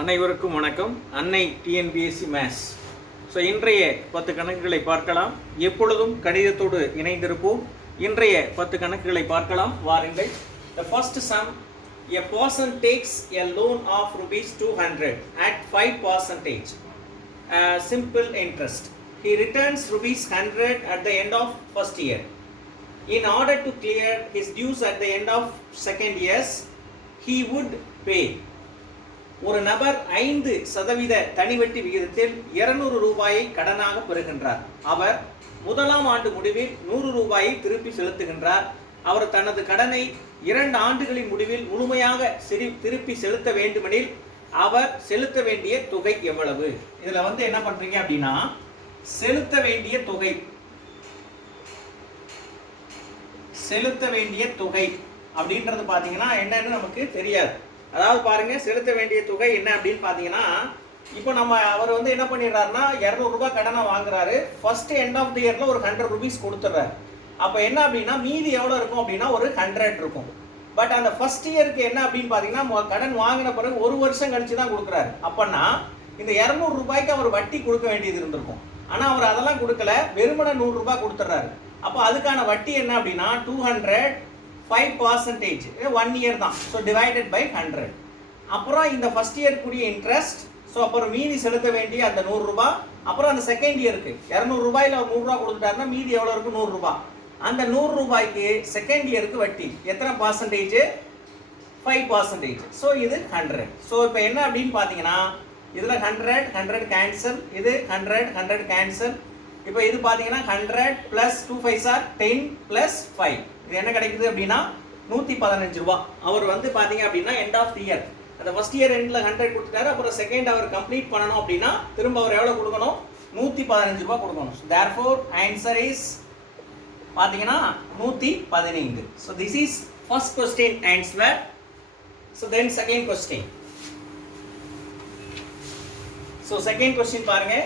அனைவருக்கும் வணக்கம். அன்னை டிஎன்பிஎஸ்சி மேத்ஸ். ஸோ இன்றைய 10 கணக்குகளை பார்க்கலாம். எப்பொழுதும் கணிதத்தோடு இணைந்திருப்போம். இன்றைய 10 கணக்குகளை பார்க்கலாம் வாருங்கள். The first sum, a person takes a loan of rupees 200 at 5% simple interest. He returns rupees 100 at the end of first year. In order to clear his dues at the end of second years, he would pay. ஒரு நபர் 5% தனிவட்டி விகிதத்தில் 200 ரூபாயை கடனாக பெறுகின்றார். அவர் முதலாம் ஆண்டு முடிவில் 100 ரூபாயை திருப்பி செலுத்துகின்றார். அவர் தனது கடனை 2 ஆண்டுகளின் முடிவில் முழுமையாக திருப்பி செலுத்த வேண்டுமெனில் அவர் செலுத்த வேண்டிய தொகை எவ்வளவு? இதுல என்ன பண்றீங்க அப்படின்னா, செலுத்த வேண்டிய தொகை அப்படின்றது பாத்தீங்கன்னா என்னன்னு நமக்கு தெரியாது. அதாவது பாருங்க, செலுத்த வேண்டிய தொகை என்ன அப்படின்னு பாத்தீங்கன்னா, இப்போ அவர் என்ன பண்ணிடுறாருன்னா 200 ரூபாய் கடனை வாங்குறாரு. ஃபர்ஸ்ட் எண்ட் ஆஃப் தி இயர்ல ஒரு 100 ரூபீஸ் கொடுத்துட்றாரு. அப்போ என்ன அப்படின்னா மீதி எவ்வளோ இருக்கும் அப்படின்னா ஒரு 100 இருக்கும். பட் அந்த ஃபர்ஸ்ட் இயருக்கு என்ன அப்படின்னு பார்த்தீங்கன்னா, கடன் வாங்கின பிறகு 1 வருஷம் கழிச்சு தான் கொடுக்குறாரு. அப்போனா இந்த 200 ரூபாய்க்கு அவர் வட்டி கொடுக்க வேண்டியது இருந்திருக்கும். ஆனால் அவர் அதெல்லாம் கொடுக்கல, வெறுமனே 100 ரூபாய் கொடுத்துட்றாரு. அப்போ அதுக்கான வட்டி என்ன அப்படின்னா 200 5% 1 இயர் தான். So divided by 100. அப்புறம் இந்த ஃபர்ஸ்ட் இயர் கூடிய இன்ட்ரெஸ்ட். ஸோ அப்புறம் மீதி செலுத்த வேண்டிய அந்த 100 ரூபாய். அப்புறம் அந்த செகண்ட் இயருக்கு 200 ரூபாயில் 100 ரூபாய் கொடுத்துட்டாருன்னா மீதி எவ்வளோ இருக்கும்? 100 ரூபாய். அந்த 100 ரூபாய்க்கு செகண்ட் இயருக்கு வட்டி எத்தனை பர்சன்டேஜ்? 5%. ஸோ இது 100. ஸோ இப்போ என்ன அப்படின்னு பார்த்தீங்கன்னா, இதில் 100 கேன்சல், இது 100 கேன்சல். இப்போ இது பார்த்தீங்கன்னா 100 + 2 5 are 10 + 5. இது என்ன கிடைக்குது அப்படின்னா 115 ரூபாய். அவர் பார்த்தீங்க அப்படின்னா எண்ட் ஆஃப் தி இயர், அந்த ஃபர்ஸ்ட் இயர் எண்டில் 100 கொடுத்துட்டாரு. அப்புறம் செகண்ட் அவர் கம்ப்ளீட் பண்ணணும் அப்படின்னா திரும்ப அவர் எவ்வளோ கொடுக்கணும்? 115 ரூபாய் கொடுக்கணும். தேர்ஃபோர் ஆன்சர் இஸ் பார்த்தீங்கன்னா 115. So this is first question answer. So then second question. So second question பாருங்க.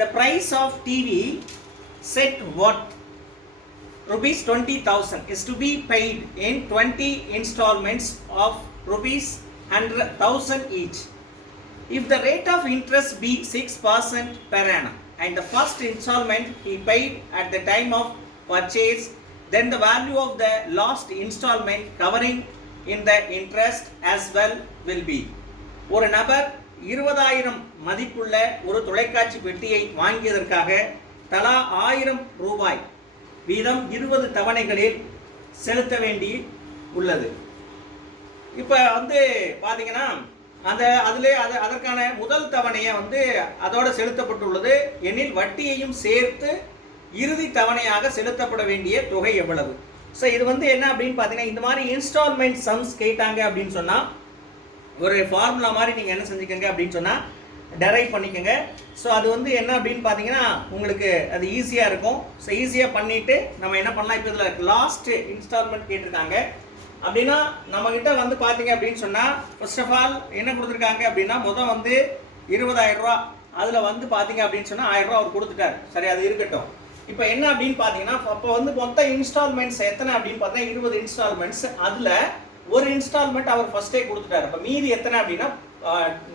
The price of TV set worth rupees 20,000 is to be paid in 20 installments of rupees 100,000 each. If the rate of interest be 6% per annum and the first installment he paid at the time of purchase, then the value of the last installment covering in the interest as well will be. ஒரு நபர் 20,000 மதிப்புள்ள ஒரு தொலைக்காட்சி பெட்டியை வாங்கியதற்காக தலா 1000 ரூபாய் வீதம் 20 தவணைகளில் செலுத்த வேண்டி உள்ளது. இப்போ பார்த்தீங்கன்னா அதற்கான முதல் தவணையை அதோட செலுத்தப்பட்டுள்ளது எனில் வட்டியையும் சேர்த்து இறுதி தவணையாக செலுத்தப்பட வேண்டிய தொகை எவ்வளவு? ஸோ இது என்ன அப்படின்னு பார்த்தீங்கன்னா, இந்த மாதிரி இன்ஸ்டால்மெண்ட் சம்ஸ் கேட்டாங்க அப்படின்னு சொன்னால் ஒரு ஃபார்முலா மாதிரி நீங்கள் என்ன செஞ்சுக்கோங்க அப்படின்னு சொன்னால் டெரைவ் பண்ணிக்கோங்க. ஸோ அது என்ன அப்படின்னு பார்த்தீங்கன்னா உங்களுக்கு அது ஈஸியாக இருக்கும். ஸோ ஈஸியாக பண்ணிவிட்டு நம்ம என்ன பண்ணலாம், இப்போ இதில் லாஸ்ட் இன்ஸ்டால்மெண்ட் கேட்டிருக்காங்க அப்படின்னா நம்மக்கிட்ட பார்த்தீங்க அப்படின்னு சொன்னால் ஃபர்ஸ்ட் ஆஃப் ஆல் என்ன கொடுத்துருக்காங்க அப்படின்னா முதல் 20,000 ரூபா. அதில் பார்த்தீங்க அப்படின்னு சொன்னால் 1000 ரூபா அவர் கொடுத்துட்டார். சரி, அது இருக்கட்டும். இப்போ என்ன அப்படின்னு பார்த்தீங்கன்னா, அப்போ மொத்த இன்ஸ்டால்மெண்ட்ஸ் எத்தனை அப்படின்னு பார்த்தீங்கன்னா 20 இன்ஸ்டால்மெண்ட்ஸ். அதில் ஒரு இன்ஸ்டால்மெண்ட் அவர் ஃபர்ஸ்டே கொடுத்துட்டார். அப்போ மீதி எத்தனை அப்படின்னா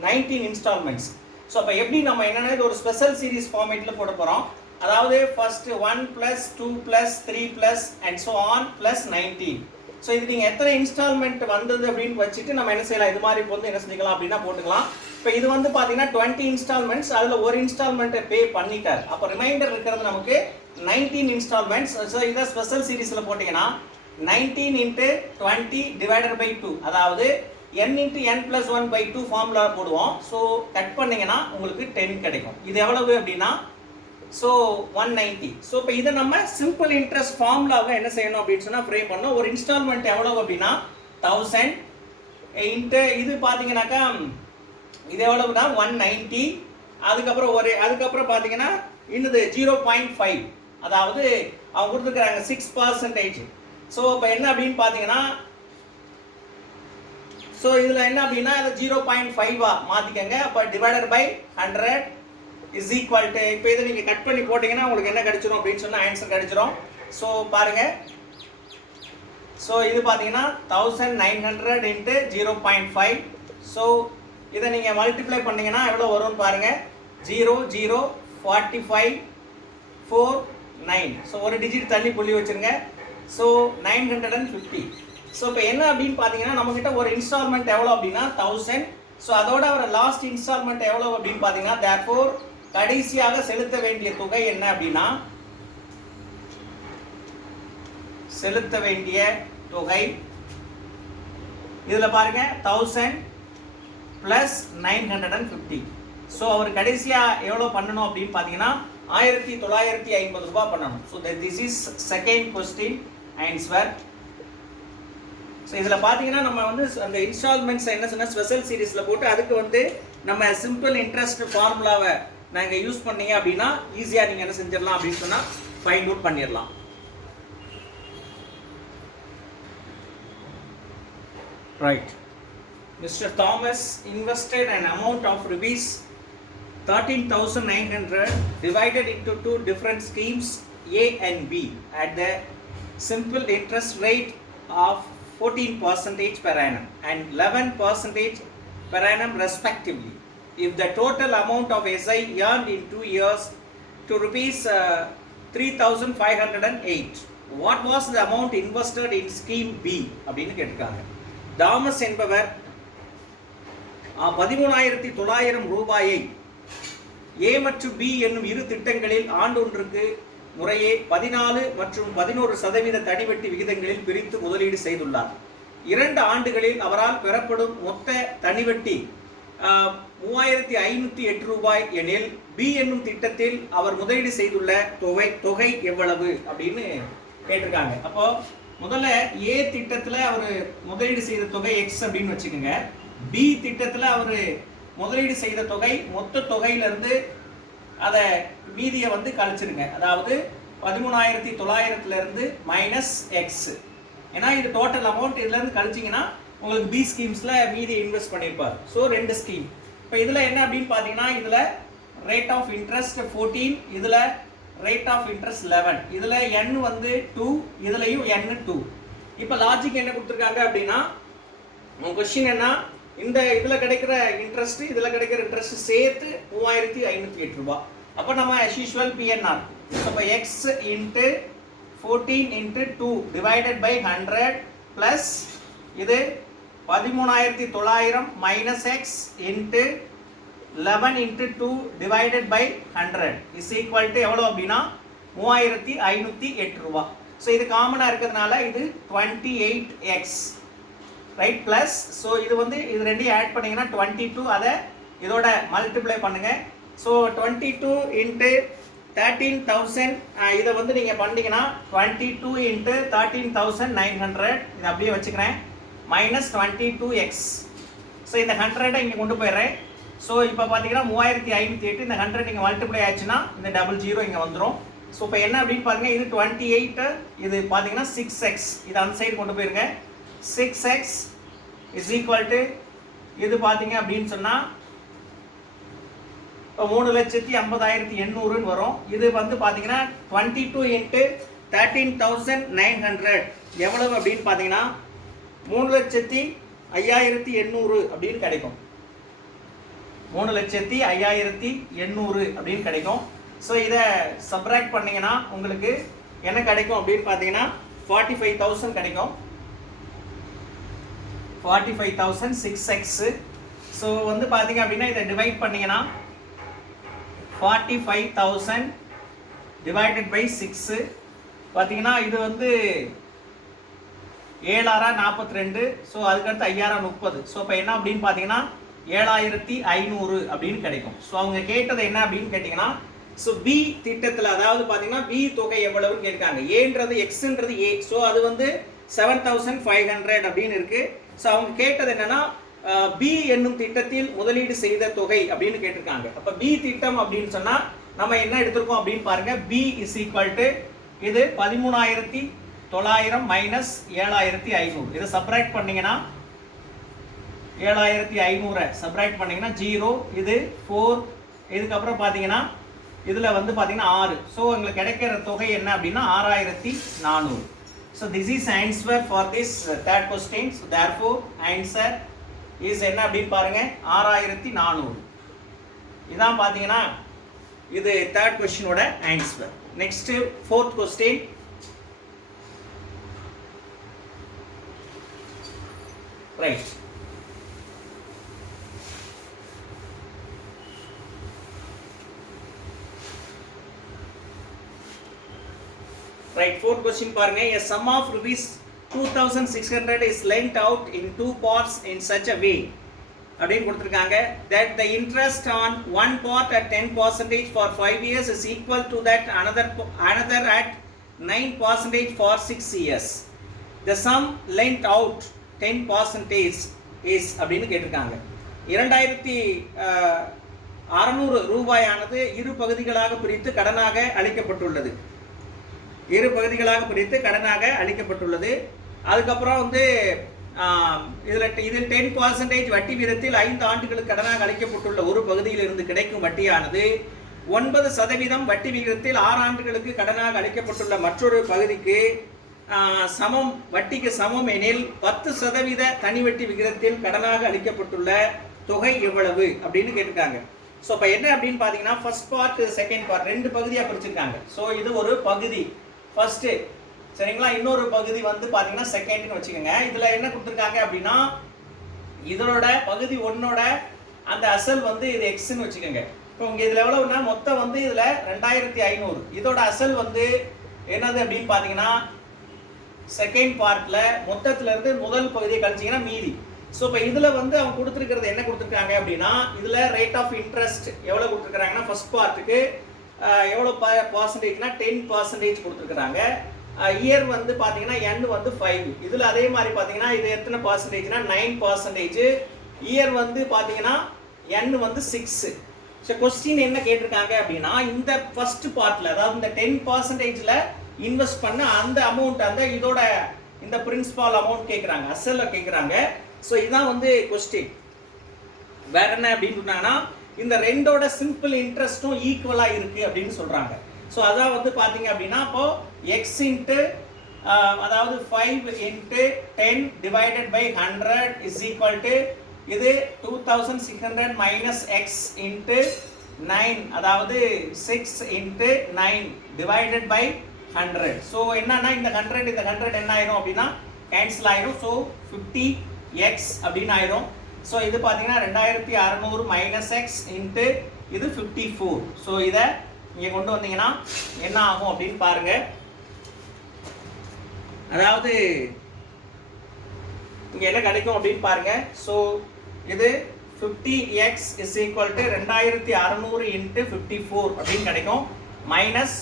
19 இன்ஸ்டால்மெண்ட்ஸ். ஸோ அப்போ எப்படி நம்ம என்னென்ன ஒரு ஸ்பெஷல் சீரிஸ் ஃபார்மேட்டில் போட போகிறோம். அதாவது first 1 + 2 + 3 + and so on + 19. So இது நீங்கள் எத்தனை இன்ஸ்டால்மெண்ட் வந்தது அப்படின்னு வச்சுட்டு நம்ம என்ன செய்யலாம், இது மாதிரி என்ன செஞ்சுக்கலாம் அப்படின்னா போட்டுக்கலாம். இப்போ இது பார்த்தீங்கன்னா 20 இன்ஸ்டால்மெண்ட்ஸ். அதில் ஒரு இன்ஸ்டால்மெண்ட்டை பே பண்ணிட்டார். அப்போ ரிமைண்டர் இருக்கிறது நமக்கு 19 இன்ஸ்டால்மெண்ட்ஸ். ஸோ இதை ஸ்பெஷல் சீரிஸில் போட்டிங்கன்னா 19 × 20 / 2, அதாவது n × n + 1/2 ஃபார்முலா போடுவோம். ஸோ கட் பண்ணிங்கன்னா உங்களுக்கு 10 கிடைக்கும். இது எவ்வளவு அப்படின்னா ஸோ 190. ஸோ இப்போ இதை நம்ம சிம்பிள் இன்ட்ரெஸ்ட் ஃபார்முலாவில் என்ன செய்யணும் அப்படின்னு சொன்னால் ஃப்ரேம் பண்ணணும். ஒரு இன்ஸ்டால்மெண்ட் எவ்வளவு அப்படின்னா 1000 இது பார்த்தீங்கன்னாக்கா இது எவ்வளவுனா 190. அதுக்கப்புறம் பார்த்தீங்கன்னா இன்னது 0.5, அதாவது அவங்க கொடுத்துருக்குறாங்க 6%. ஸோ இப்போ என்ன அப்படின்னு பார்த்தீங்கன்னா, ஸோ இதில் என்ன அப்படின்னா அதை 0.5 மாற்றிக்கங்க. அப்போ divided by 100 is equal to, இப்போ இதை நீங்கள் கட் பண்ணி போட்டிங்கன்னா உங்களுக்கு என்ன கிடைச்சிரும் அப்படின்னு சொன்னால் ஆன்சர் கிடைச்சிரும். ஸோ பாருங்கள், ஸோ இது பார்த்தீங்கன்னா 1900 × 0.5. ஸோ இதை நீங்கள் மல்டிப்ளை பண்ணிங்கன்னா எவ்வளோ வரும்னு பாருங்கள். 0 0 45 4 9. ஸோ ஒரு டிஜிட் தள்ளி புள்ளி வச்சுருங்க. ஸோ 950. ஸோ இப்போ என்ன அப்படின்னு பார்த்தீங்கன்னா நம்மக்கிட்ட ஒரு இன்ஸ்டால்மெண்ட் எவ்வளோ அப்படின்னா 1000. ஸோ அதோட ஒரு லாஸ்ட் இன்ஸ்டால்மெண்ட் எவ்வளோ அப்படின்னு பார்த்தீங்கன்னா தேர்ஃபோர் கடைசியாக செலுத்த வேண்டிய தொகை என்ன அப்படின்னா செலுத்த வேண்டிய தொகை இதில் பாருங்க 1000 + 950. ஸோ அவர் கடைசியாக எவ்வளோ பண்ணணும் அப்படின்னு பார்த்தீங்கன்னா 1950 ரூபாய் பண்ணணும். So this is second question answer. So இதில் பார்த்தீங்கன்னா நம்ம வந்து அந்த இன்ஸ்டால்மெண்ட்ஸ் என்ன சொன்னால் ஸ்பெஷல் சீரீஸில் போட்டு அதுக்கு வந்து நம்ம சிம்பிள் இன்ட்ரெஸ்ட் ஃபார்முலாவை நாங்கள் யூஸ் பண்ணீங்க அப்படின்னா ஈஸியாக நீங்கள் என்ன செஞ்சிடலாம் அப்படின்னு சொன்னால் ஃபைண்ட் அவுட் பண்ணிடலாம். Right. Mr. Thomas invested an amount of rupees 13,900 divided into two different schemes A and B at the simple interest rate of 14% per annum and 11% per annum respectively. If the total amount of SI earned in 2 years to rupees 3,508, what was the amount invested in scheme B? அப்படின்னு கேட்டிருக்காங்க. Thomas என்பவர் 13,900 ரூபாயை ஏ மற்றும் B என்னும் இரு திட்டங்களில் ஆண்டொன்றுக்கு முறையே 14 மற்றும் 11% தனிவட்டி விகிதங்களில் பிரித்து முதலீடு செய்துள்ளார். 2 ஆண்டுகளில் அவரால் பெறப்படும் மொத்த தனிவட்டி 3,508 ரூபாய் எனில் பி என்னும் திட்டத்தில் அவர் முதலீடு செய்துள்ள தொகை எவ்வளவு அப்படின்னு கேட்டிருக்காங்க. அப்போ முதல்ல ஏ திட்டத்தில் அவர் முதலீடு செய்த தொகை எக்ஸ் அப்படின்னு வச்சுக்கோங்க. பி திட்டத்தில் அவர் முதலீடு செய்த தொகை மொத்த தொகையிலிருந்து அதை மீதியை வந்து கழிச்சிருங்க. அதாவது 13,900 மைனஸ் எக்ஸ். ஏன்னா இது டோட்டல் அமௌண்ட் இதுலேருந்து கழிச்சிங்கன்னா உங்களுக்கு பி ஸ்கீம்ஸில் மீதி இன்வெஸ்ட் பண்ணியிருப்பார். So 2 scheme. இப்போ இதில் என்ன அப்படின்னு பார்த்தீங்கன்னா இதில் ரேட் ஆஃப் இன்ட்ரெஸ்ட் 14, இதில் ரேட் ஆஃப் இன்ட்ரெஸ்ட் 11, இதில் n வந்து 2, இதுலையும் n 2. இப்போ லாஜிக் என்ன கொடுத்துருக்காங்க அப்படின்னா உங்கள் கொஸ்டின் என்ன, இந்த இதில் கிடைக்கிற இன்ட்ரெஸ்ட் இதில் கிடைக்கிற இன்ட்ரெஸ்ட் சேர்த்து 3,508 ரூபாய். அப்போ நம்ம as usual PNR. அப்போ x into 14 into 2 divided by 100 plus இது 13,900 minus x into 11 into 2 divided by 100 is equal to எவ்வளோ அப்படின்னா 3,508 ரூபாய். ஸோ இது காமனாக இருக்கிறதுனால இது 28x ரைட் ப்ளஸ். ஸோ இது வந்து இது ரெண்டையும் ஆட் பண்ணிங்கன்னா 22, அதை இதோட மல்டிப்ளை பண்ணுங்க. ஸோ 22 into 13,000 இதை வந்து நீங்கள் பண்ணிங்கன்னா 22 into 13,900 இதை அப்படியே வச்சுக்கிறேன் மைனஸ் 22x. ஸோ இந்த 100 இங்கே கொண்டு போயிடுறேன். ஸோ இப்போ பார்த்தீங்கன்னா 3,508 இந்த 100 நீங்கள் மல்டிப்ளை ஆச்சுன்னா இந்த 00 இங்கே வந்துடும். ஸோ இப்போ என்ன அப்படின்னு பாருங்கள், இது 28, இது பார்த்தீங்கன்னா 6x, இது அந்த சைடு கொண்டு போயிருங்க. 6x இஸ் ஈக்குவல் டு இது பார்த்தீங்க அப்படின்னு சொன்னால் இப்போ 3,50,800 வரும். இது வந்து பார்த்தீங்கன்னா 22 into 13,900 எவ்வளவு அப்படின்னு பார்த்தீங்கன்னா 3,05,800 அப்படின்னு கிடைக்கும். 3,05,800 அப்படின்னு கிடைக்கும். ஸோ இதை சப்ராக்ட் பண்ணிங்கன்னா உங்களுக்கு என்ன கிடைக்கும் அப்படின்னு பார்த்தீங்கன்னா 45,000 கிடைக்கும். 45,000 6x. ஸோ வந்து பார்த்தீங்க அப்படின்னா இதை டிவைட் பண்ணிங்கன்னா 45,000 டிவைடட் பை 6 பார்த்தீங்கன்னா இது வந்து 7,42. ஸோ அதுக்கடுத்து 5,30. ஸோ இப்போ என்ன அப்படின்னு பார்த்தீங்கன்னா 7,500 அப்படின்னு கிடைக்கும். ஸோ அவங்க கேட்டது என்ன அப்படின்னு கேட்டிங்கன்னா ஸோ பி திட்டத்தில் அதாவது பார்த்தீங்கன்னா பி தொகை எவ்வளவுன்னு கேட்காங்க. ஏன்றது எக்ஸ்ன்றது ஏ. ஸோ அது வந்து 7,500 அப்படின்னு இருக்கு. ஸோ அவங்க கேட்டது என்னன்னா பி என்னும் திட்டத்தில் முதலீடு செய்த தொகை அப்படின்னு கேட்டிருக்காங்க. அப்போ பி திட்டம் அப்படின்னு சொன்னால் நம்ம என்ன எடுத்திருக்கோம் அப்படின்னு பாருங்க. பி இஸ் ஈக்குவல் டு இது 13,900 மைனஸ் 7,500. இதை சப்ராக்ட் பண்ணீங்கன்னா 7,500 சப்ராக்ட் பண்ணீங்கன்னா 0, இது 4, இதுக்கப்புறம் பார்த்தீங்கன்னா இதில் வந்து பார்த்தீங்கன்னா 6. ஸோ உங்களுக்கு கிடைக்கிற தொகை என்ன அப்படின்னா 6,400. So this is answer for this third question. So therefore answer is என்ன அப்படின்னு பாருங்க 6400. இதான் பார்த்தீங்கன்னா இது தேர்ட் கொஸ்டினோட answer. Next fourth question. Right, right fourth question பாருங்க. A sum of rupees 2600 is lent out in two parts in such a way அப்படின்னு கொடுத்திருக்காங்க that the interest on one part at 10% for 5 years is equal to that another at 9% for 6 years. The sum lent out 10% is அப்படின்னு கேட்டிருக்காங்க. 2600 ரூபாயானது இரு பகுதிகளாக பிரித்து கடனாக அளிக்கப்பட்டுள்ளது. அதுக்கப்புறம் வந்து இதில் 10% வட்டி வீதத்தில் 5 ஆண்டுகளுக்கு கடனாக அளிக்கப்பட்டுள்ள ஒரு பகுதியில் இருந்து கிடைக்கும் வட்டியானது 9% வட்டி விகிதத்தில் 6 ஆண்டுகளுக்கு கடனாக அளிக்கப்பட்டுள்ள மற்றொரு பகுதிக்கு சமம், வட்டிக்கு சமம் எனில் 10% தனி வட்டி விகிதத்தில் கடனாக அளிக்கப்பட்டுள்ள தொகை எவ்வளவு அப்படின்னு கேட்டிருக்காங்க. ஸோ இப்போ என்ன அப்படின்னு பார்த்தீங்கன்னா ஃபர்ஸ்ட் பார்ட் செகண்ட் பார்ட் ரெண்டு பகுதியாக பிரிச்சிருக்காங்க. ஸோ இது ஒரு பகுதி ஃபர்ஸ்ட், சரிங்களா. இன்னொரு பகுதி வந்து பார்த்தீங்கன்னா செகண்ட்னு வச்சுக்கோங்க. இதில் என்ன கொடுத்துருக்காங்க அப்படின்னா இதனோட பகுதி ஒன்னோட அந்த அசல் வந்து இது எக்ஸ்ன்னு வச்சுக்கோங்க. இப்போ உங்கள் இதில் எவ்வளவுன்னா மொத்தம் வந்து இதில் 2500. இதோட அசல் வந்து என்னது அப்படின்னு பார்த்தீங்கன்னா செகண்ட் பார்ட்டில் மொத்தத்தில் இருந்து முதல் பகுதியை கழிச்சிங்கன்னா மீதி. ஸோ இப்போ இதில் வந்து அவங்க கொடுத்துருக்கிறது என்ன கொடுத்துருக்காங்க அப்படின்னா இதில் ரேட் ஆஃப் இன்ட்ரெஸ்ட் எவ்வளோ கொடுத்துருக்குறாங்கன்னா ஃபர்ஸ்ட் பார்ட்டுக்கு எவ்வளோ பர்சன்டேஜ்னா 10% கொடுத்துருக்குறாங்க. இயர் வந்து பார்த்தீங்கன்னா என் வந்து 5. இதில் அதே மாதிரி பார்த்தீங்கன்னா இது எத்தனை பர்சன்டேஜ்னா 9%. இயர் வந்து பார்த்தீங்கன்னா என் வந்து 6. ஸோ கொஸ்டின் என்ன கேட்டிருக்காங்க அப்படின்னா இந்த ஃபர்ஸ்ட் பார்ட்டில் அதாவது இந்த 10%ல் இன்வெஸ்ட் பண்ண அந்த அமௌண்ட் அந்த இதோட இந்த பிரின்சிபால் அமௌண்ட் கேட்குறாங்க, அசல்ல கேட்குறாங்க. ஸோ இதுதான் வந்து கொஸ்டின். வேற என்ன அப்படின்னு சொன்னாங்கன்னா இந்த ரெண்டோட சிம்பிள் இன்ட்ரெஸ்ட்டும் ஈக்குவலாக இருக்குது அப்படின்னு சொல்கிறாங்க. ஸோ அதான் வந்து பார்த்தீங்க அப்படின்னா இப்போ எக்ஸ் இன்ட்டு அதாவது 5 × 10 divided by 100 is equal to இது 2600 மைனஸ் எக்ஸ் இன்ட்டு 9 அதாவது 6 × 9 டிவைடட் பை 100. ஸோ என்னன்னா இந்த 100 என்ன ஆயிரும் அப்படின்னா கேன்சல் ஆயிரும். ஸோ 50x அப்படின்னு ஆயிரும். ஸோ இது பார்த்தீங்கன்னா 2600 மைனஸ் எக்ஸ் இன்ட்டு இது 54. ஸோ இதை இங்கே கொண்டு வந்தீங்கன்னா என்ன ஆகும் அப்படின்னு பாருங்க. அதாவது இங்கே என்ன கிடைக்கும் அப்படின்னு பாருங்க. ஸோ இது 50x is equal to 2600 into 54 அப்படின்னு கிடைக்கும் மைனஸ்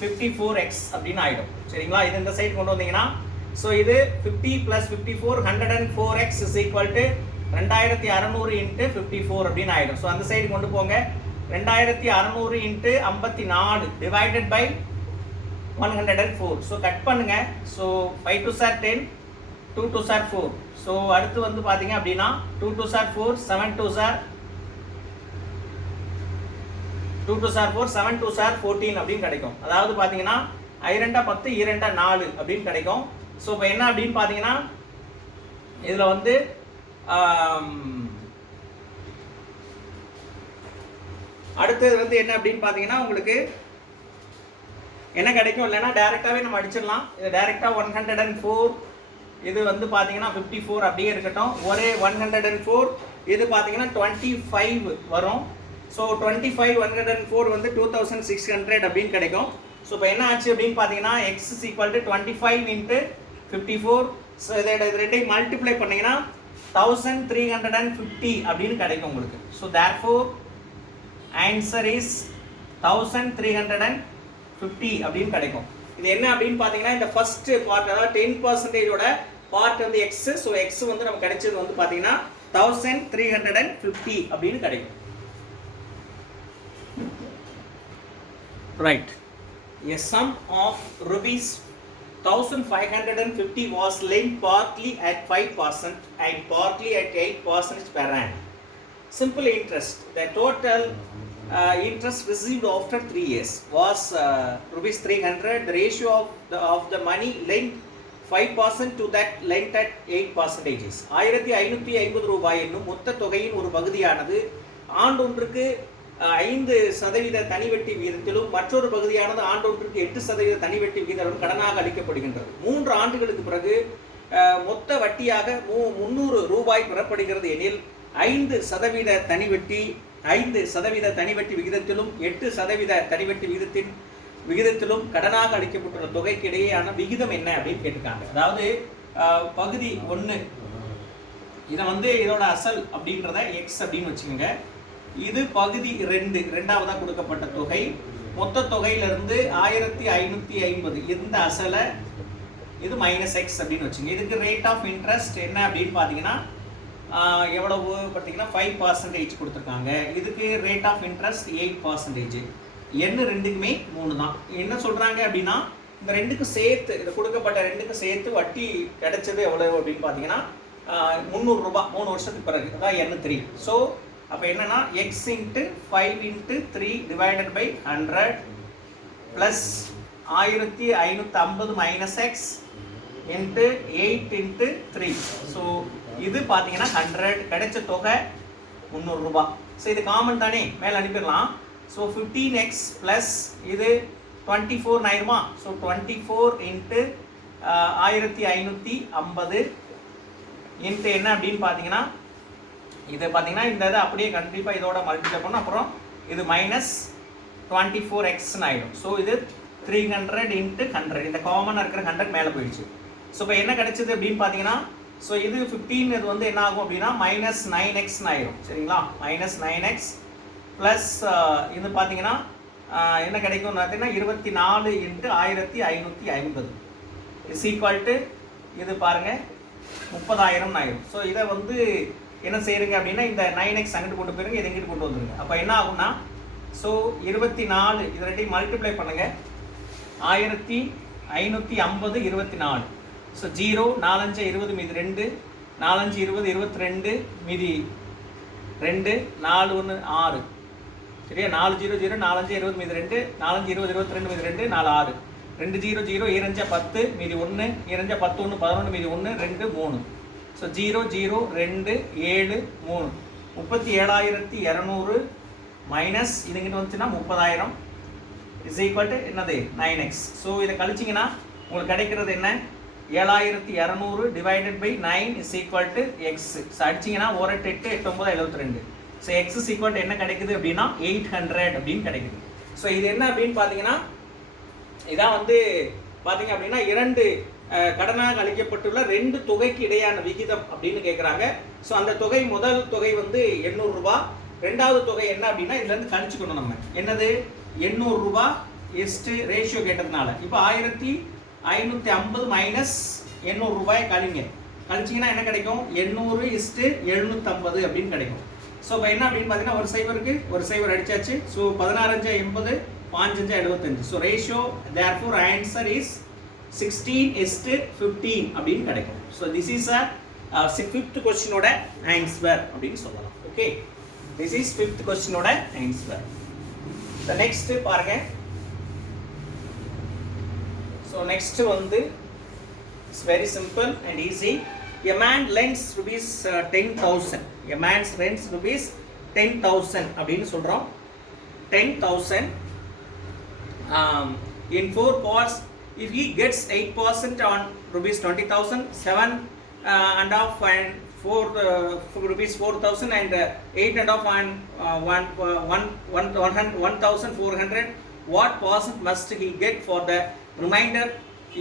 54x அப்படின்னு ஆகிடும். சரிங்களா, இது இந்த சைடு கொண்டு வந்தீங்கன்னா ஸோ இது 50 + 54 104x is equal to 2600 into 54 அப்படின்னு ஆகிடும். ஸோ அந்த சைடு கொண்டு போங்க. 2600 into 54 divided by 104. So cut பண்ணுங்க. ஸோ 5 2 சார் 10, 2 2 சார் 4. ஸோ அடுத்து வந்து பார்த்தீங்க அப்படின்னா 2 2 சார் 4, 7 2 சார் 2 2 சார் 4, 7 2 சார் 14 அப்படின்னு கிடைக்கும். அதாவது பார்த்தீங்கன்னா 2 10 2 4 அப்படின்னு கிடைக்கும். ஸோ இப்போ என்ன அப்படின்னு பார்த்தீங்கன்னா இதில் வந்து அடுத்தது வந்து என்ன அப்படின்னு பார்த்தீங்கன்னா உங்களுக்கு என்ன கிடைக்கும் இல்லைன்னா டைரெக்டாகவே நம்ம அடிச்சிடலாம். இது டைரெக்டாக 104 இது வந்து பார்த்தீங்கன்னா 54 அப்படியே இருக்கட்டும். ஒரே 104 இது பார்த்தீங்கன்னா 25 வரும். ஸோ 25 104 வந்து 2600 அப்படின்னு கிடைக்கும். ஸோ இப்போ என்ன ஆச்சு அப்படின்னு பார்த்தீங்கன்னா X is equal to 25 into 54. So இதை ரெண்டையும் மல்டிப்ளை பண்ணிங்கன்னா 1350 அப்படின்னு கிடைக்கும் உங்களுக்கு. ஸோ தேர்ஃபோர் ஆன்சர் இஸ் 1350 அப்படின்னு கிடைக்கும். இது என்ன அப்படின்னு பார்த்தீங்கன்னா இந்த ஃபர்ஸ்ட் பார்ட் அதாவது 10%ஓட பார்ட் வந்து எக்ஸ். ஸோ எக்ஸ் வந்து நமக்கு கிடைச்சது வந்து பார்த்தீங்கன்னா 1350 அப்படின்னு கிடைக்கும். Right, a sum of rupees 1550 was lent partly at 5% and partly at 8% per annum. Simple interest. The total interest received after 3 years was rupees 300. The ratio of the money lent 5% to that lent at 8%. 1550 ரூபாய் என்னும் மொத்த தொகையின் ஒரு பகுதியானது ஆண்டொன்றுக்கு 5% தனிவட்டி விகிதத்திலும் மற்றொரு பகுதியானது ஆண்டொன்றுக்கு 8% தனிவட்டி விகிதத்திலும் கடனாக அளிக்கப்படுகின்றது. 3 ஆண்டுகளுக்கு பிறகு மொத்த வட்டியாக 300 ரூபாய் பெறப்படுகிறது எனில் 5% தனிவட்டி விகிதத்திலும் 8% தனிவட்டி விகிதத்திலும் கடனாக அளிக்கப்பட்டுள்ள தொகைக்கு இடையேயான விகிதம் என்ன அப்படின்னு கேட்டிருக்காங்க. அதாவது பகுதி 1 இதை வந்து இதோட அசல் அப்படின்றத எக்ஸ் அப்படின்னு வச்சுக்கோங்க. இது பகுதி 2 ரெண்டாவதாக கொடுக்கப்பட்ட தொகை. மொத்த தொகையிலிருந்து 1550 இந்த அசலை இது -x அப்படின்னு வச்சுங்க. இதுக்கு ரேட் ஆஃப் இன்ட்ரெஸ்ட் என்ன அப்படின்னு பார்த்தீங்கன்னா எவ்வளவு பார்த்தீங்கன்னா 5% கொடுத்துருக்காங்க. இதுக்கு ரேட் ஆஃப் இன்ட்ரெஸ்ட் 8%. என்ன ரெண்டுக்குமே 3 தான். என்ன சொல்கிறாங்க அப்படின்னா இந்த ரெண்டுக்கும் சேர்த்து இது கொடுக்கப்பட்ட ரெண்டுக்கும் சேர்த்து வட்டி கிடைச்சது எவ்வளவு அப்படின்னு பார்த்தீங்கன்னா 300 ரூபாய் 3 வருஷத்துக்கு பிறகு அதான் N3. ஸோ அப்போ என்னன்னா x × 5 × 3 divided by 100 plus 1550 - x × 8 × 3. So இது பார்த்தீங்கன்னா 100 கிடைச்ச தொகை 300 ரூபாய். ஸோ இது காமன் தானே, மேலே அனுப்பிடலாம். ஸோ 15x ப்ளஸ் இது 24 ஆயிருமா. ஸோ 24 × 1550 இன்ட்டு என்ன அப்படின்னு பார்த்தீங்கன்னா இது பார்த்தீங்கன்னா இந்த இதை அப்படியே கண்டிப்பாக இதோட மல்டிப்ளை பண்ணணும். அப்புறம் இது -24x ஆகிடும். ஸோ இது 300 × 100 இந்த காமனாக இருக்கிற 100 மேலே போயிடுச்சு. ஸோ இப்போ என்ன கிடைச்சது அப்படின்னு பார்த்தீங்கன்னா ஸோ இது 15 இது வந்து என்ன ஆகும் அப்படின்னா -9x ஆயிரும். சரிங்களா, -9x ப்ளஸ் இது பார்த்தீங்கன்னா என்ன கிடைக்கும்னு பார்த்தீங்கன்னா 24 × 1550 இஸ் ஈக்குவல் டு இது பாருங்கள் 30,000 ஆயிரும். ஸோ இதை வந்து என்ன செய்யுங்க அப்படின்னா இந்த 9x அங்கிட்டு கொண்டு போயிருங்க, இது எங்கிட்டு கொண்டு வந்துருங்க. அப்போ என்ன ஆகும்னா ஸோ 24 இது ரெண்டையும் மல்டிப்ளை பண்ணுங்கள். 1550 24. ஸோ 0 4 5 20 மீதி 2 4 5 20 22 மீதி 2 4 1 6 சரியா. 4 0 0 4 5 20 மீதி 2 4 5 20 22 மீதி 2 4 6 2 0 0 2 5 10 மீதி 1 2 10 1 11 மீதி 1 2 3. ஸோ 0 0 2 7 3 37,200 மைனஸ் இதுங்கிட்ட வந்துச்சுன்னா 30,000 இஸ் ஈக்குவல் டு என்னது 9x. ஸோ இதை கழிச்சிங்கன்னா உங்களுக்கு கிடைக்கிறது என்ன 7,200 divided by 9 is equal to x. So அடிச்சிங்கன்னா 1 8 8 9 72. So x is equal to என்ன கிடைக்குது அப்படின்னா 800 அப்படின்னு கிடைக்குது. ஸோ இது என்ன அப்படின்னு பார்த்தீங்கன்னா இதான் வந்து பார்த்தீங்க அப்படின்னா 2 கடனாக அளிக்கப்பட்டுள்ள 2 தொகைக்கு இடையான விகிதம் அப்படின்னு கேட்குறாங்க. ஸோ அந்த தொகை முதல் தொகை வந்து 800 ரூபாய். ரெண்டாவது தொகை என்ன அப்படின்னா இதுலேருந்து கழிச்சுக்கணும் நம்ம என்னது 800 ரூபாய் எஸ்ட்டு ரேஷியோ கேட்டதுனால இப்போ 1550 மைனஸ் 800 ரூபாயை கழிச்சிங்கன்னா என்ன கிடைக்கும் 800:750 அப்படின்னு கிடைக்கும். ஸோ இப்போ என்ன அப்படின்னு பார்த்தீங்கன்னா ஒரு சைவருக்கு ஒரு சைவர் அடிச்சாச்சு. So 16 5 80 5 5 75. So ratio therefore answer is 16:15 அப்படின்னு கிடைக்கும். So this is a 5th கொஸ்டினோட ஆன்சர் அப்படின்னு சொல்லலாம். ஓகே, திஸ் இஸ் 5th கொஸ்டினோட ஆன்சர். த நெக்ஸ்ட் பாருங்க. ஸோ நெக்ஸ்ட் வந்து it's very simple and easy. A man lends rupees 10,000. A man lends rupees 10,000 அப்படின்னு சொல்கிறோம். 10,000 in 4 parts. If he gets 8% on rupees 20,000, 7 and half and 4 rupees 4,000 and 8 and half and 1,400, what percent must he get for the remainder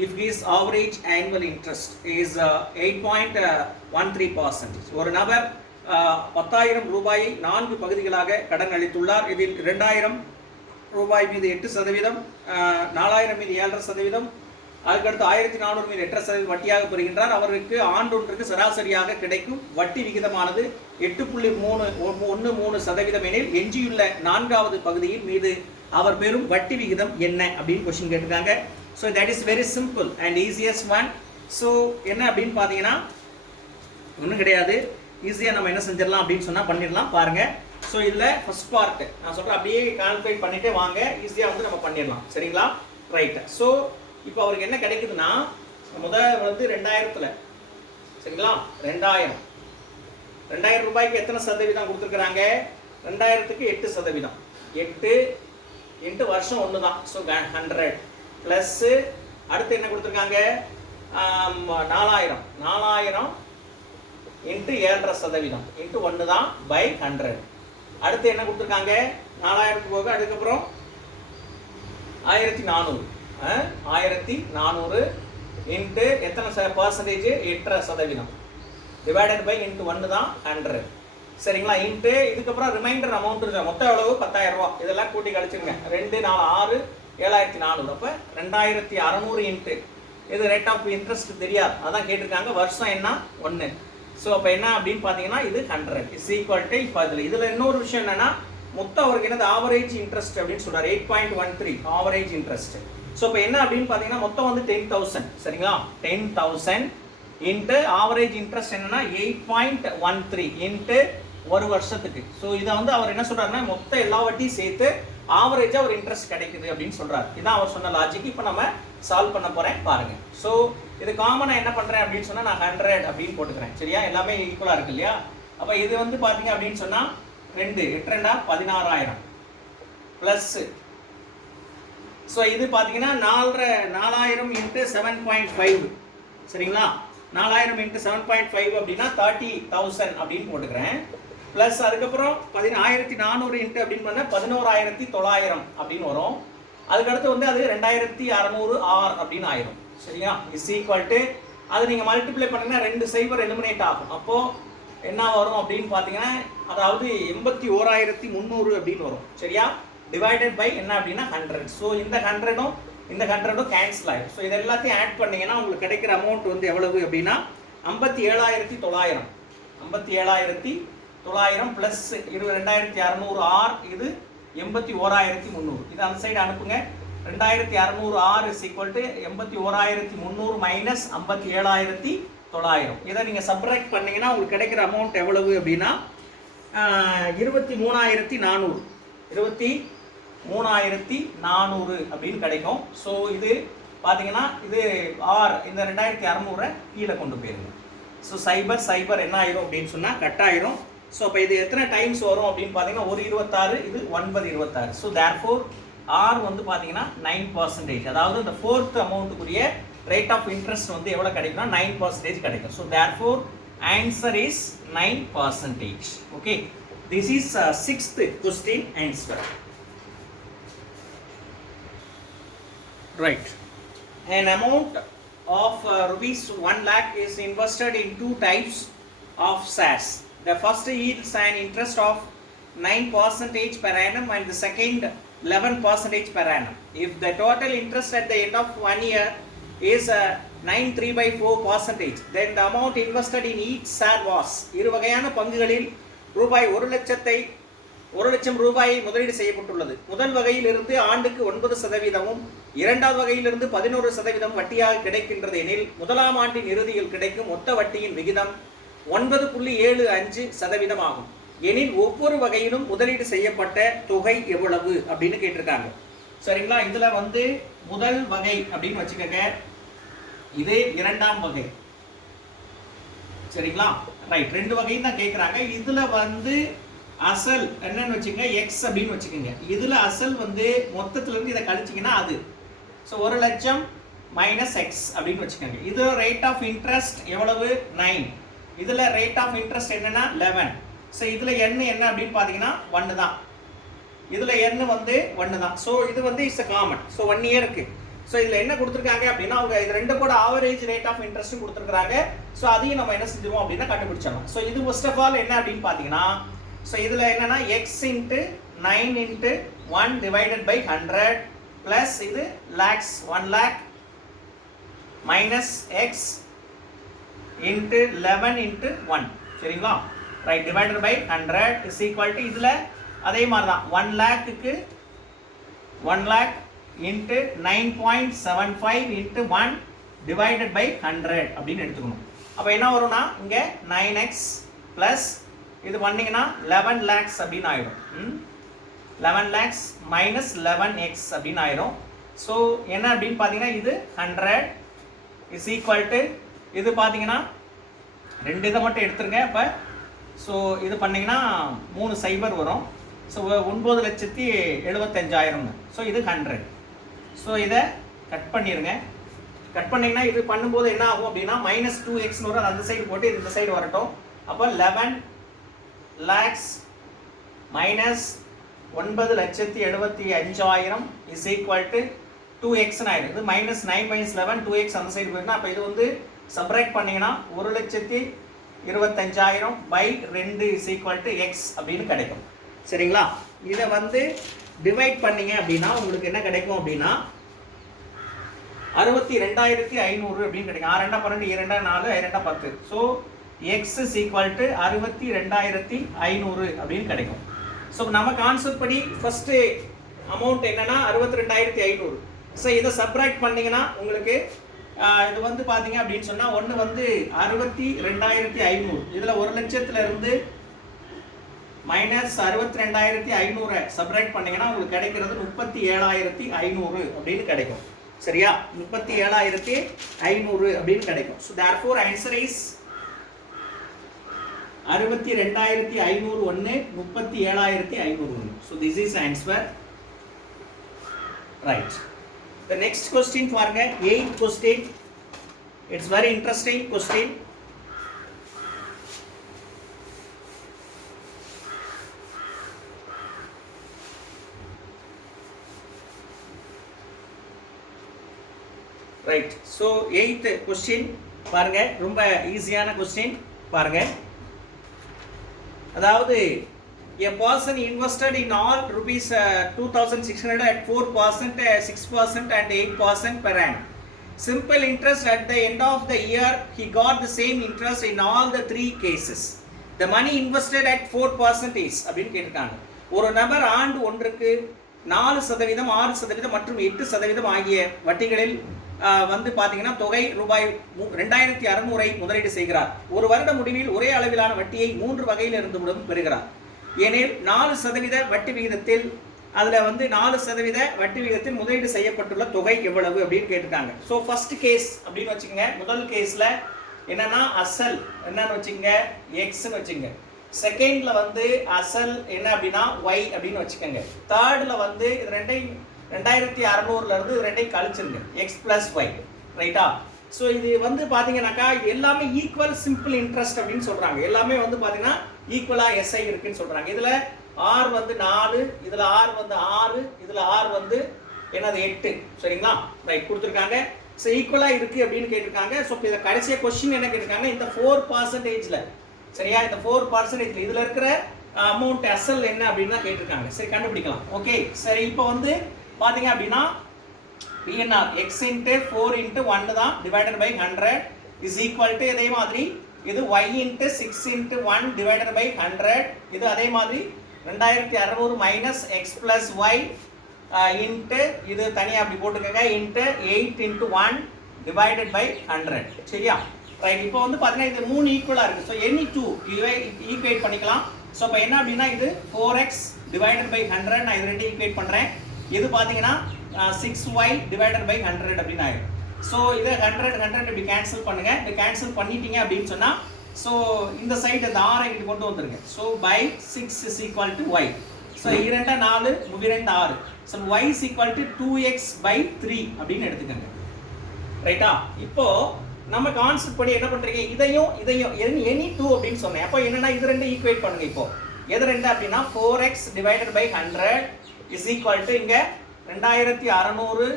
if his average annual interest is 8.13%? ஒரு நபர் 10,000 ரூபாயை 4 பகுதிகளாக கடன் அளித்துள்ளார். இதில் 2,000 ரூபாய் மீது 8%, 4,000 மீது 7.5%, அதுக்கடுத்து 1,400 மீது 8% வட்டியாக பெறுகின்றார். அவருக்கு ஆண்டொன்றுக்கு சராசரியாக கிடைக்கும் வட்டி விகிதமானது 8.13% எனில் எஞ்சியுள்ள 4வது பகுதியின் மீது அவர் பெறும் வட்டி விகிதம் என்ன அப்படின்னு கொஸ்டின் கேட்டிருக்காங்க. So that is very simple and easiest one. So என்ன அப்படின்னு பார்த்தீங்கன்னா ஒன்றும் கிடையாது, ஈஸியாக நம்ம என்ன செஞ்சிடலாம் அப்படின்னு சொன்னால் பண்ணிடலாம். பாருங்கள். ஸோ இதில் ஃபர்ஸ்ட் பார்ட் நான் சொல்கிறேன், அப்படியே கால்குலேட் பண்ணிகிட்டே வாங்க, ஈஸியாக வந்து நம்ம பண்ணிடலாம். சரிங்களா, ரைட்டு. ஸோ இப்போ அவருக்கு என்ன கிடைக்குதுன்னா முதல் வந்து 2000ல் சரிங்களா 2000 ரூபாய்க்கு எத்தனை சதவீதம் கொடுத்துருக்குறாங்க 2000க்கு 8%. 8 இன்ட்டு வருஷம் ஒன்று தான். ஸோ 100 ப்ளஸ் அடுத்து என்ன கொடுத்துருக்காங்க 4000 இன்ட்டு 7.5% இன்ட்டு 1 தான் பை 100. அடுத்து என்ன கொடுத்துருக்காங்க 4000 போக அதுக்கப்புறம் 1400 இன்ட்டு எத்தனை பர்சன்டேஜ் 8.5% டிவைடட் பை இன்ட்டு 1 தான் 100 சரிங்களா. இன்ட்டு இதுக்கப்புறம் ரிமைண்டர் அமௌண்ட் இருக்கு மொத்தம் எவ்வளவு 10,000 ரூபா. இதெல்லாம் கூட்டி கழிச்சுங்க 2 4 6 7400 அப்போ 2600 இன்ட்டு இது ரேட் ஆஃப் இன்ட்ரெஸ்ட் தெரியாது அதான் கேட்டிருக்காங்க. வருஷம் என்ன 1. ஸோ அப்போ என்ன அப்படின்னு பார்த்தீங்கன்னா இது 100 இஸ் ஈக்குவல் டு இப்போ இதில் இன்னொரு விஷயம் என்னன்னா மொத்தம் அவருக்கு என்னது ஆவரேஜ் இன்ட்ரெஸ்ட் அப்படின்னு சொல்றாரு 8.13 ஆவரேஜ் இன்ட்ரெஸ்ட். ஸோ இப்போ என்ன அப்படின்னு பார்த்தீங்கன்னா மொத்தம் வந்து 10,000 சரிங்களா 10,000 இன்ட்டு ஆவரேஜ் இன்ட்ரெஸ்ட் என்னன்னா 8.13 இன்ட்டு ஒரு வருஷத்துக்கு. ஸோ இதை வந்து அவர் என்ன சொல்றாருன்னா மொத்த எல்லா வட்டியும் சேர்த்து ஆவரேஜாக ஒரு இன்ட்ரெஸ்ட் கிடைக்குது அப்படின்னு சொல்றாரு. இதான் அவர் சொன்ன லாஜிக். இப்போ நம்ம சால்வ் பண்ண போறேன் பாருங்க. ஸோ இது காமனாக என்ன பண்றேன் அப்படின்னு சொன்னா நான் 100 அப்படின்னு போட்டுக்கிறேன் சரியா. எல்லாமே ஈக்குவலா இருக்கு இல்லையா. அப்போ இது வந்து பாத்தீங்க அப்படின்னு சொன்னா 2 8 16,000 பிளஸ் ஸோ இது பார்த்தீங்கன்னா 4000 இன்ட்டு 7.5 சரிங்களா. 4000 இன்ட்டு 7.5 அப்படின்னா 30,000 அப்படின்னு போட்டுக்கிறேன். ப்ளஸ் அதுக்கப்புறம் 1400 இன்ட்டு அப்படின்னு பண்ணால் 11,900 அப்படின்னு வரும். அதுக்கடுத்து வந்து அது 2600 R அப்படின்னு ஆயிரும் சரியா. இஸ் ஈக்குவல் டு அது நீங்கள் மல்டிப்ளை பண்ணிங்கன்னா 2 0 எலிமினேட் ஆகும். அப்போது என்ன வரும் அப்படின்னு பார்த்தீங்கன்னா அதாவது 81,300 அப்படின்னு வரும் சரியா. டிவைடட் பை என்ன அப்படின்னா 100. ஸோ இந்த 100ம் இந்த 100ம் கேன்சல் ஆயிடும். ஸோ இது எல்லாத்தையும் ஆட் பண்ணீங்கன்னா உங்களுக்கு கிடைக்கிற அமௌண்ட் வந்து எவ்வளவு அப்படின்னா 57,900 57,900 ப்ளஸ் 22,600 R இது 81,300. இது அந்த சைடு அனுப்புங்க. 22,600 R is equal to 81,300 minus 57,900. இதை நீங்கள் சப்ராக்ட் பண்ணீங்கன்னா உங்களுக்கு கிடைக்கிற அமௌண்ட் எவ்வளவு அப்படின்னா 23,400 23,400 அப்படின்னு கிடைக்கும். ஸோ இது பார்த்தீங்கன்னா இது R இந்த 2,600 கீழே கொண்டு போயிருங்க. ஸோ 0 என்ன ஆயிரும் அப்படின்னு சொன்னால் கட் ஆயிரும். ஸோ அப்போ இது எத்தனை டைம்ஸ் வரும் அப்படின்னு பார்த்தீங்கன்னா ஒரு 26 இது 926. ஸோ தேர்ஃபோர் R வந்து பார்த்தீங்கன்னா 9%. அதாவது இந்த ஃபோர்த் அமௌண்ட்டுக்குரிய ரேட் ஆஃப் இன்ட்ரெஸ்ட் வந்து எவ்வளோ கிடைக்கும்னா 9% கிடைக்கும். So therefore answer is 9%. Okay, this is 6th question answer. Right. An amount of rupees 1 lakh is invested in 2 types of shares. The first yields an interest of 9% per annum and the second 11% per annum. If the total interest at the end of 1 year is 9.3/4%, then the amount invested in each share was இரு வகையான பங்குகளில் ரூபாய் 1,00,000 ரூபாயை முதலீடு செய்யப்பட்டுள்ளது. முதல் வகையிலிருந்து ஆண்டுக்கு 9%, இரண்டாவது வகையிலிருந்து 11% வட்டியாக கிடைக்கின்றது எனில் முதலாம் ஆண்டின் இறுதியில் கிடைக்கும் மொத்த வட்டியின் விகிதம் 9.75% ஆகும். எனில் ஒவ்வொரு வகையிலும் முதலீடு செய்யப்பட்ட தொகை எவ்வளவு அப்படின்னு கேட்டிருக்காங்க சரிங்களா. இதுல வந்து முதல் வகை அப்படின்னு வச்சுக்கோங்க, இது இரண்டாம் வகை சரிங்களா. ரைட், 2 வகையும் தான் கேட்குறாங்க. இதுல வந்து அசல் என்னன்னு வச்சுக்கோங்க எக்ஸ் அப்படின்னு வச்சுக்கோங்க. இதுல அசல் வந்து மொத்தத்துல இருந்து இதை கழிச்சிங்கன்னா அது ஸோ 1,00,000 மைனஸ் எக்ஸ் அப்படின்னு வச்சுக்கோங்க. இது ரேட் ஆஃப் இன்ட்ரெஸ்ட் எவ்வளவு 9. இதுல ரேட் ஆஃப் இன்ட்ரெஸ்ட் என்னன்னா 11. ஸோ இதுல n என்ன அப்படின்னு பார்த்தீங்கன்னா 1 தான். இதுல n வந்து 1 தான். ஸோ இது வந்து இட்ஸ் அ காமன். ஸோ 1 இயருக்கு. ஸோ இதில் என்ன கொடுத்துருக்காங்க அப்படின்னா அவங்க இது 2 கூட ஆவரேஜ் ரேட் ஆஃப் இன்ட்ரெஸ்ட்டும் கொடுத்துருக்காங்க. ஸோ அதையும் நம்ம என்ன செஞ்சுருவோம் அப்படின்னா கண்டுபிடிச்சிடலாம். ஸோ இது ஃபர்ஸ்ட் ஆஃப் ஆல் என்ன அப்படின்னு பார்த்தீங்கன்னா ஸோ இதில் என்னன்னா x into 9 into 1 divided by 100 plus இது lakhs 1 lakh minus x into 11 into 1 சரிங்களா. Right, divided by 100 is equal to இதில் அதே மாதிரி தான் 1 lakhக்கு 1 lakh into 9.75 into 1 divided by 100 அப்படின்னு எடுத்துக்கணும். அப்போ என்ன வரும்னா இங்கே 9x ப்ளஸ் இது பண்ணிங்கன்னா 11 lakhs அப்படின்னு ஆயிடும். 11 lakhs மைனஸ் 11x அப்படின்னு ஆயிடும். ஸோ என்ன அப்படின்னு பார்த்தீங்கன்னா இது 100 இஸ் ஈக்குவல் டு இது பார்த்தீங்கன்னா 2 இதை மட்டும் எடுத்துருங்க. அப்போ ஸோ இது பண்ணிங்கன்னா 3 சைபர் வரும். ஸோ 9,75,000. ஸோ இது 100. ஸோ இதை கட் பண்ணிடுங்க. கட் பண்ணிங்கன்னா இது பண்ணும்போது என்ன ஆகும் அப்படின்னா -2xன்னு வரும். அந்த சைடு போட்டு இந்த சைடு வரட்டும். அப்போ 11 lakhs minus 9,75,000 is equal to 2xன்னு ஆயிடும். இது -9 - 11 2x அந்த சைடு போயிருந்தா அப்போ இது வந்து சப்ராக்ட் பண்ணிங்கன்னா 1,25,000 by 2 is equal to x அப்படின்னு கிடைக்கும். சரிங்களா? இதை வந்து டிவைட் பண்ணீங்க அப்படின்னா உங்களுக்கு என்ன கிடைக்கும் அப்படின்னா 62,500 அப்படின்னு கிடைக்கும். 6 2 12 2 4 2 10. So x is equal to 62,500 அப்படின்னு கிடைக்கும். ஸோ நம்ம கான்செப்ட் படி ஃபர்ஸ்ட் அமௌண்ட் என்னன்னா 62,500. ஸோ இதை சப்ராக்ட் பண்ணீங்கன்னா உங்களுக்கு இது வந்து பார்த்தீங்க அப்படின்னு சொன்னால் ஒன்று வந்து 62,500. இதில் 1,00,000 இருந்து -62,500 சப்ராக்ட் பண்ணீங்கன்னா உங்களுக்கு கிடைக்கிறது 37,500 அப்படின்னு கிடைக்கும். சரியா? 37,500 அப்படின்னு கிடைக்கும். ஸோ தேர்ஃபோர் ஆன்சர் இஸ் 62,500 ஒன்று 37,500 ஒன்று. So this is answer. Right. The next question பாருங்க, 8th question. It's very interesting question. Right. So 8th question பாருங்க, ரொம்ப ஈஸியான question பாருங்க. அதாவது a person invested in all rupees 2,600 at 4%, 6% and 8% per annum. Simple interest at the end of the year, he got the same interest in all the 3 cases. The money invested at 4% is அப்படின்னு கேட்டிருக்காங்க. ஒரு நபர் ஆண்டு ஒன்றுக்கு 4%, 6% மற்றும் 8% ஆகிய வட்டிகளில் வந்து பார்த்தீங்கன்னா தொகை ரூபாய் 2,600 முதலீடு செய்கிறார். ஒரு வருட முடிவில் ஒரே அளவிலான வட்டியை 3 வகையில் இருந்து பெறுகிறார். ஏனெனில் 4% வட்டி விகிதத்தில் அதில் வந்து 4% வட்டி விகிதத்தில் முதலீடு செய்யப்பட்டுள்ள தொகை எவ்வளவு அப்படின்னு கேட்டிருக்காங்க. ஸோ ஃபர்ஸ்ட் கேஸ் அப்படின்னு வச்சுக்கோங்க. முதல் கேஸில் என்னன்னா அசல் என்னன்னு வச்சுக்கோங்க எக்ஸ்ன்னு வச்சுக்கோங்க. செகண்ட்ல வந்து அசல் என்ன அப்படின்னா ஒய் அப்படின்னு வச்சுக்கோங்க. தேர்ட்ல வந்து இது 2,600 இருந்து 2 கழிச்சிருங்க எக்ஸ் பிளஸ் ஒய். ரைட்டா? ஸோ இது வந்து பார்த்தீங்கன்னாக்கா இது எல்லாமே ஈக்குவல் சிம்பிள் இன்ட்ரெஸ்ட் அப்படின்னு சொல்றாங்க. எல்லாமே வந்து பார்த்தீங்கன்னா ஈக்குவலா எஸ்ஐ இருக்குன்னு சொல்றாங்க. இதுல ஆர் வந்து 4, இதுல ஆர் வந்து 6, இதுல ஆர் வந்து என்னது 8. சரிங்களா? ரைட் கொடுத்துருக்காங்க. ஸோ ஈக்குவலா இருக்கு அப்படின்னு கேட்டிருக்காங்க. ஸோ இப்போ இதை கடைசியாக கொஸ்டின் என்ன கேட்டிருக்காங்க, இந்த 4%, சரியா, இந்த 4% இதுல இருக்கிற அமௌண்ட் அசல் என்ன அப்படின்னு தான் கேட்டிருக்காங்க. சரி, கண்டுபிடிக்கலாம். ஓகே, சரி. இப்போ வந்து பாத்தீங்க அப்படின்னா பிஎன்ஆர் எக்ஸ் இன்ட்டு 4 இன்ட்டு 1 தான் divided by 100 is equal to இதே மாதிரி இது y into 6 into 1 divided by 100. இது அதே மாதிரி 2,600 minus x plus y into இது தனியாக அப்படி போட்டுக்கோங்க இன்ட்டு 8 இன்ட்டு 1 டிவைடட் பை 100. சரியா? ரைட். இப்போ வந்து பார்த்தீங்கன்னா இது 3 ஈக்குவலாக இருக்குது. ஸோ எனி 2 ஈக்குவேட் பண்ணிக்கலாம். ஸோ இப்போ என்ன அப்படின்னா இது 4x டிவைடட் பை 100 நான் இது 2 ஈக்குவேட் பண்ணுறேன். இது பார்த்தீங்கன்னா 6y டிவைடட் பை 100 அப்படின்னு ஆயிடும். ஸோ இதை 100 இப்படி கேன்சல் பண்ணுங்க. இப்படி கேன்சல் பண்ணிட்டீங்க அப்படின்னு சொன்னால் ஸோ இந்த சைடு இந்த 6 இங்கிட்டு கொண்டு வந்துருங்க. So by 6 is equal to y. So 2 4 2 6. So y is equal to 2x by 3 அப்படின்னு எடுத்துக்கோங்க. ரைட்டா? இப்போ நம்ம கான்செப்ட் படி என்ன பண்றீங்க, இதையும் எனி 2 அப்படின்னு சொன்னேன். அப்போ என்னன்னா இது 2 ஈக்குவேட் பண்ணுங்க. இப்போ எது 2 அப்படின்னா 4x divided by 100 is equal to இங்க 2,600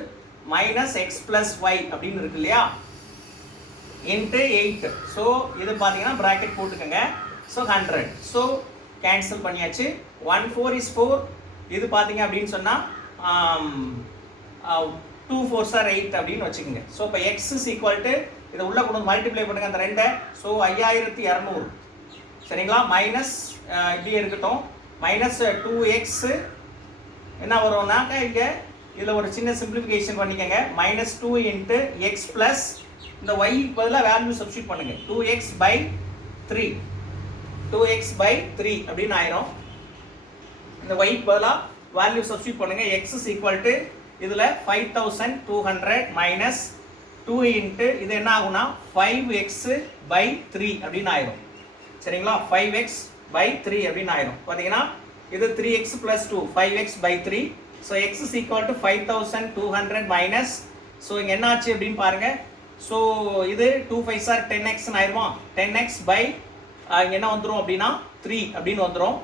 மைனஸ் எக்ஸ் பிளஸ் ஒய் அப்படின்னு இருக்கு இல்லையா, இன்ட்டு 8. ஸோ இது பார்த்தீங்கன்னா ப்ராக்கெட் போட்டுக்கோங்க. ஸோ 100. ஸோ கேன்சல் பண்ணியாச்சு. 1 4 is 4. இது பார்த்தீங்க அப்படின்னு சொன்னால் 2 4s are 8 அப்படின்னு வச்சுக்கோங்க. ஸோ இப்போ எக்ஸ் இஸ் ஈக்குவல் டு இதை உள்ள கொண்டு மல்டிப்ளை பண்ணுங்க அந்த 2. ஸோ 5,200. சரிங்களா? மைனஸ் இப்படியே இருக்கட்டும். மைனஸ் 2x என்ன வரும்னாக்கா இங்கே இதில் ஒரு சின்ன சிம்பிளிஃபிகேஷன் பண்ணிக்கோங்க. மைனஸ் 2 இன்ட்டு எக்ஸ் ப்ளஸ் இந்த ஒய்க்கு பதிலாக வேல்யூ சப்ஸ்டியூட் பண்ணுங்க. 2x பை 3 அப்படின்னு ஆயிரும். இந்த ஒய்க்கு பதிலாக வேல்யூ சப்ஸ்டியூட் பண்ணுங்க. எக்ஸ் இஸ் ஈக்குவல் டு இதில் 5,200 மைனஸ் 2 இன்ட்டு இது என்ன ஆகும்னா 5x by 3 அப்படின்னு ஆயிரும். சரிங்களா, 5x by 3 அப்படின்னு ஆயிரும். பார்த்தீங்கன்னா இது 3x plus 2 5x by 3. So x is equal to 5200 minus, so இங்கே என்ன ஆச்சு அப்படின்னு பாருங்க. ஸோ இது 2 5s are 10x ஆயிருமா, 10x by இங்கே என்ன வந்துடும் அப்படின்னா 3 அப்படின்னு வந்துடும்.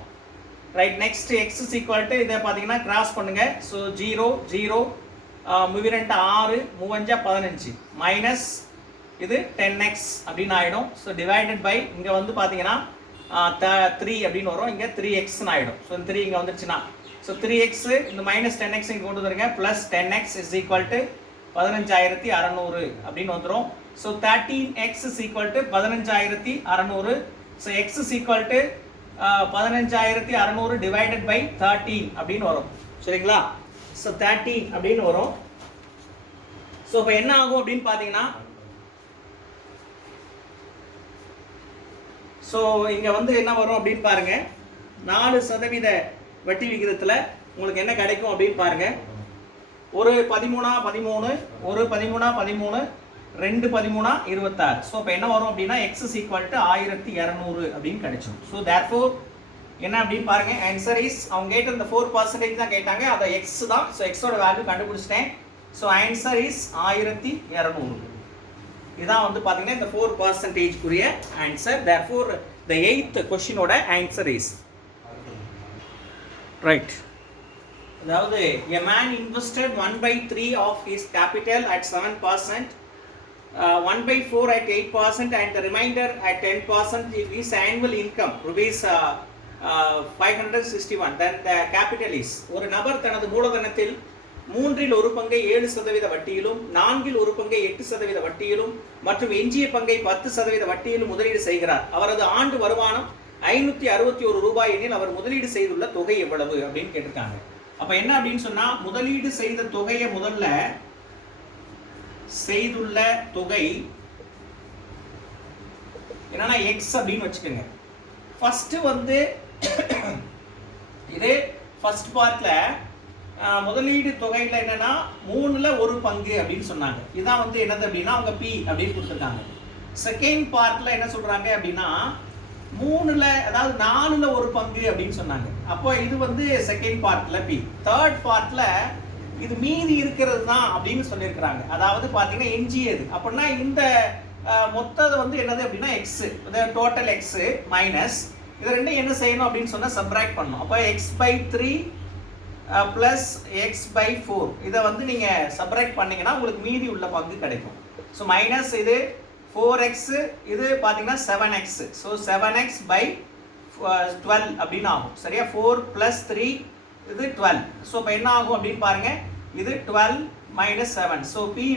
Right, next x is equal to இதை பார்த்தீங்கன்னா கிராஸ் பண்ணுங்க. ஸோ 0 0 மூவிரெண்டு 6 மூவஞ்சா 15 மைனஸ் இது 10x அப்படின்னு ஆகிடும். ஸோ டிவைடட் பை இங்கே வந்து பார்த்தீங்கன்னா 3 அப்படின்னு வரும், இங்கே 3x ஆகிடும். ஸோ இந்த 3 இங்கே வந்துருச்சுன்னா ஸோ 3x இந்த மைனஸ் 10x இங்கே கொண்டு வந்துருங்க, plus 10x is equal to 15600 அப்படின்னு வந்துடும். So 13x is equal to 15600. So x is equal to 15600 divided by 13 அப்படின்னு வரும். சரிங்களா, ஸோ 13 அப்படின்னு வரும். ஸோ இப்போ என்ன ஆகும் அப்படின்னு பார்த்தீங்கன்னா, ஸோ இங்கே வந்து என்ன வரும் அப்படின்னு பாருங்க, 4% வட்டி விகிதத்தில் உங்களுக்கு என்ன கிடைக்கும் அப்படின்னு பாருங்க. ஒரு 13 13, ஒரு 13 13, 2 13 26. ஸோ இப்போ என்ன வரும் அப்படின்னா x is equal to 1200 அப்படின்னு கிடைச்சிடும். ஸோ தேர்ஃபோர் என்ன அப்படின்னு பாருங்க, ஆன்சர் இஸ் அவங்க கேட்ட இந்த 4% தான் கேட்டாங்க, அதை x தான். ஸோ எக்ஸோட வேல்யூ கண்டுபிடிச்சிட்டேன். So answer is 1200. இதான் வந்து பார்த்தீங்கன்னா இந்த 4% குரிய ஆன்சர். தேர்ஃபோர் the 8th கொஸ்டினோட ஆன்சர் இஸ் ரைட். அதாவது a man invested 1/3 of his capital at 7%, 1/4 at 8% and the remainder at 10% of his annual income rupees 561. then the capital is, ஒரு நபர் தனது மூலதனத்தில் 1/3 7% வட்டியிலும் 4/1 8% வட்டியிலும் மற்றும் எஞ்சிய பங்கை 10% வட்டியிலும் முதலீடு செய்கிறார். அவரது ஆண்டு வருமானம் 561 ரூபாய் எனில் அவர் முதலீடு செய்துள்ள தொகை எவ்வளவு அப்படின்னு கேட்டிருக்காங்க. அப்ப என்ன அப்படின்னு சொன்னா, முதலீடு செய்த தொகையை முதல்ல செய்துள்ள தொகை என்னன்னா x அப்படின்னு வச்சுக்கோங்க. ஃபர்ஸ்ட் வந்து இதே ஃபர்ஸ்ட் பார்ட்ல முதலீடு தொகையில் என்னன்னா 1/3 அப்படின்னு சொன்னாங்க. இதான் வந்து என்னது அப்படின்னா அவங்க P அப்படின்னு கொடுத்துருக்காங்க. செகண்ட் பார்ட்ல என்ன சொல்றாங்க அப்படின்னா 4/1 அப்படின்னு சொன்னாங்க. அப்போ இது வந்து செகண்ட் பார்ட்ல P. தேர்ட் பார்ட்ல இது மீதி இருக்கிறது தான் அப்படின்னு சொல்லியிருக்கிறாங்க. அதாவது பார்த்தீங்கன்னா எஞ்சியது அப்படின்னா இந்த மொத்தது வந்து என்னது அப்படின்னா x, டோட்டல் x மைனஸ் இது ரெண்டும் என்ன செய்யணும் அப்படின்னு சொன்னா சப்ராக்ட் பண்ணணும். அப்போ x/3 ப்ளஸ் x/4 இதை வந்து நீங்கள் சப்ராக்ட் பண்ணிங்கன்னா உங்களுக்கு மீதி உள்ள பங்கு கிடைக்கும். ஸோ மைனஸ் இது 4x, இது பார்த்தீங்கன்னா 7x. ஸோ 7x/12 அப்படின்னு ஆகும். சரியா, 4 + 3 இது 12. ஸோ இப்போ என்ன ஆகும் அப்படின்னு பாருங்க, இது 12 - 7. So P